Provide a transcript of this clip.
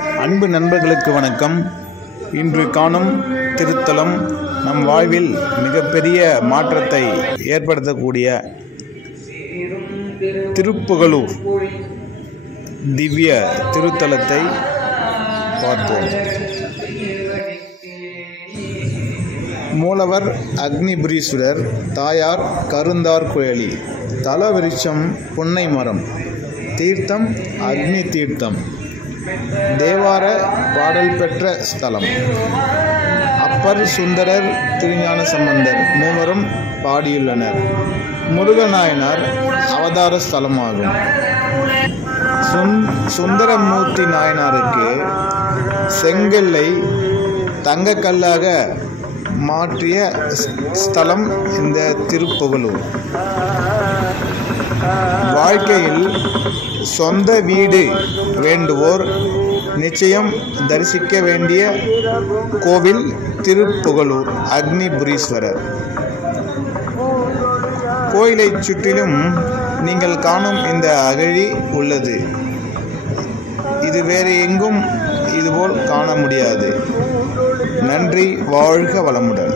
அன்பு நண்பர்களுக்கு வணக்கம். இன்று காணும் திருத்தலம் நம் வாழ்வில் மிகப்பெரிய மாற்றத்தை ஏற்படுத்தக்கூடிய திருப்புகலூர் திவ்ய திருத்தலத்தை பார்ப்போம். மூலவர் அக்னிபுரீஸ்வரர், தாயார் கருந்தார் குழலி, தலவிருட்சம் புன்னை மரம், தீர்த்தம் அக்னி தீர்த்தம், தேவார பாடல் பெற்ற ஸ்தலம். அப்பர், சுந்தரர், திருஞான சம்பந்தர் மூவரும் பாடியுள்ளனர். முருகநாயனார் அவதார ஸ்தலமாகும். சுந்தரமூர்த்தி நாயனாருக்கு செங்கல்லை தங்கக்கல்லாக மாற்றிய ஸ்தலம் இந்த திருப்புகலூர். வாழ்க்கையில் சொந்த வீடு வேண்டுவோர் நிச்சயம் தரிசிக்க வேண்டிய கோவில் திருப்புகலூர் அக்னிபுரீஸ்வரர் கோயிலை சுற்றிலும் நீங்கள் காணும் இந்த அகழி உள்ளது. இது வேறு எங்கும் இதுபோல் காண முடியாது. நன்றி. வாழ்க வளமுடன்.